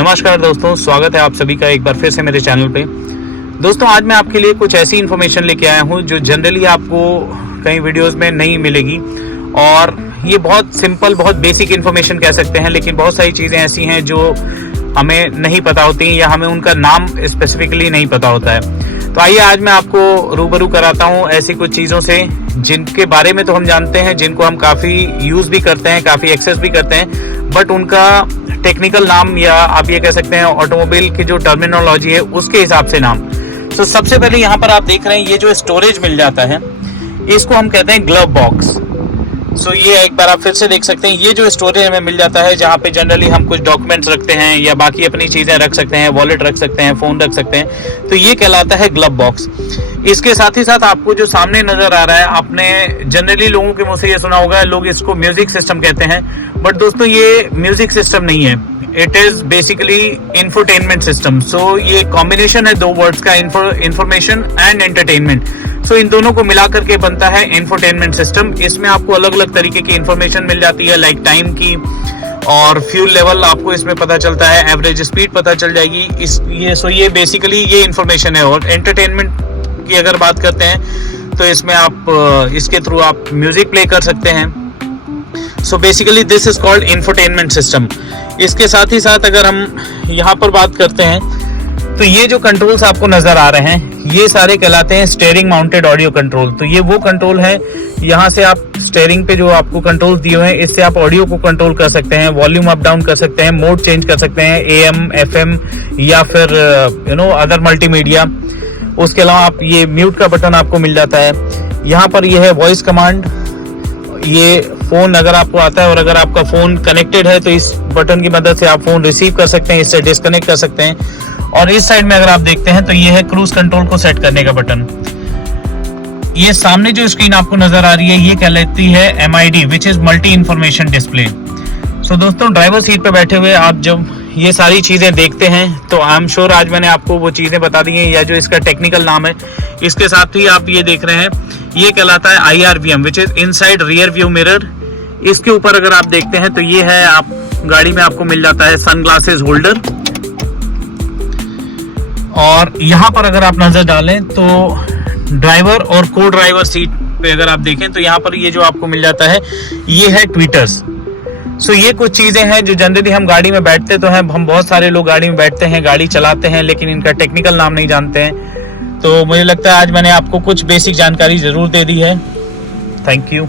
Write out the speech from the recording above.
नमस्कार दोस्तों, स्वागत है आप सभी का एक बार फिर से मेरे चैनल पे। दोस्तों आज मैं आपके लिए कुछ ऐसी इन्फॉर्मेशन लेके आया हूँ जो जनरली आपको कई वीडियोस में नहीं मिलेगी। और ये बहुत सिंपल, बहुत बेसिक इन्फॉर्मेशन कह सकते हैं, लेकिन बहुत सारी चीज़ें ऐसी हैं जो हमें नहीं पता होती या हमें उनका नाम स्पेसिफिकली नहीं पता होता है। तो आइए आज मैं आपको रूबरू कराता हूँ ऐसी कुछ चीज़ों से जिनके बारे में तो हम जानते हैं, जिनको हम काफ़ी यूज़ भी करते हैं, काफ़ी एक्सेस भी करते हैं, बट उनका टेक्निकल नाम या आप ये कह सकते हैं ऑटोमोबाइल की जो टर्मिनोलॉजी है उसके हिसाब से नाम। तो सबसे पहले यहाँ पर आप देख रहे हैं ये जो स्टोरेज मिल जाता है इसको हम कहते हैं ग्लव बॉक्स। सो ये एक बार आप फिर से देख सकते हैं, ये जो स्टोरेज हमें मिल जाता है जहाँ पे जनरली हम कुछ डॉक्यूमेंट्स रखते हैं या बाकी अपनी चीज़ें रख सकते हैं, वॉलेट रख सकते हैं, फ़ोन रख सकते हैं, तो ये कहलाता है ग्लव बॉक्स। इसके साथ ही साथ आपको जो सामने नज़र आ रहा है, आपने जनरली लोगों के मुँह से ये सुना होगा, लोग इसको म्यूजिक सिस्टम कहते हैं, बट दोस्तों ये म्यूजिक सिस्टम नहीं है, it is basically infotainment system. So ये कॉम्बिनेशन है दो वर्ड्स का, इंफॉर्मेशन एंड एंटरटेनमेंट। सो इन दोनों को मिला करके बनता है इंफोटेनमेंट सिस्टम। इसमें आपको अलग अलग तरीके की इंफॉर्मेशन मिल जाती है, लाइक टाइम की और फ्यूल लेवल आपको इसमें पता चलता है, एवरेज स्पीड पता चल जाएगी। ये बेसिकली ये इंफॉर्मेशन है। और एंटरटेनमेंट की अगर बात करते हैं तो इसमें आप इसके थ्रू आप म्यूजिक प्ले कर सकते हैं। So basically this is called infotainment system. इसके साथ ही साथ अगर हम यहाँ पर बात करते हैं तो ये जो कंट्रोल्स आपको नजर आ रहे हैं ये सारे कहलाते हैं स्टीयरिंग माउंटेड ऑडियो कंट्रोल। तो ये वो कंट्रोल है, यहाँ से आप स्टीयरिंग पे जो आपको कंट्रोल दिए हुए हैं इससे आप ऑडियो को कंट्रोल कर सकते हैं, वॉल्यूम अप डाउन कर सकते हैं, मोड चेंज कर सकते हैं, AM, FM या फिर अदर मल्टीमीडिया। उसके अलावा आप ये म्यूट का बटन आपको मिल जाता है। यहाँ पर ये है वॉइस कमांड। ये फोन अगर आपको आता है और अगर आपका फोन कनेक्टेड है तो इस बटन की मदद से आप फोन रिसीव कर सकते हैं, इससे डिस्कनेक्ट कर सकते हैं। और इस साइड में अगर आप देखते हैं तो ये है क्रूज कंट्रोल को सेट करने का बटन। ये सामने जो स्क्रीन आपको नजर आ रही है ये कहलाती है MID, which is multi information display. So दोस्तों ड्राइवर सीट पे बैठे हुए आप जब ये सारी चीजें देखते हैं तो आई एम श्योर आज मैंने आपको वो चीजें बता दी हैं या जो इसका टेक्निकल नाम है। इसके साथ ही आप ये देख रहे हैं ये कहलाता है IRVM, which is inside rear view mirror. इसके ऊपर अगर आप देखते हैं तो ये है, आप गाड़ी में आपको मिल जाता है सनग्लासेस होल्डर। और यहाँ पर अगर आप नजर डालें तो ड्राइवर और को ड्राइवर सीट पे अगर आप देखें तो यहाँ पर ये जो आपको मिल जाता है ये है ट्विटर्स। सो ये कुछ चीजें हैं जो जनरली हम गाड़ी में बैठते तो हैं, हम बहुत सारे लोग गाड़ी में बैठते हैं, गाड़ी चलाते हैं, लेकिन इनका टेक्निकल नाम नहीं जानते हैं। तो मुझे लगता है आज मैंने आपको कुछ बेसिक जानकारी जरूर दे दी है। Thank you.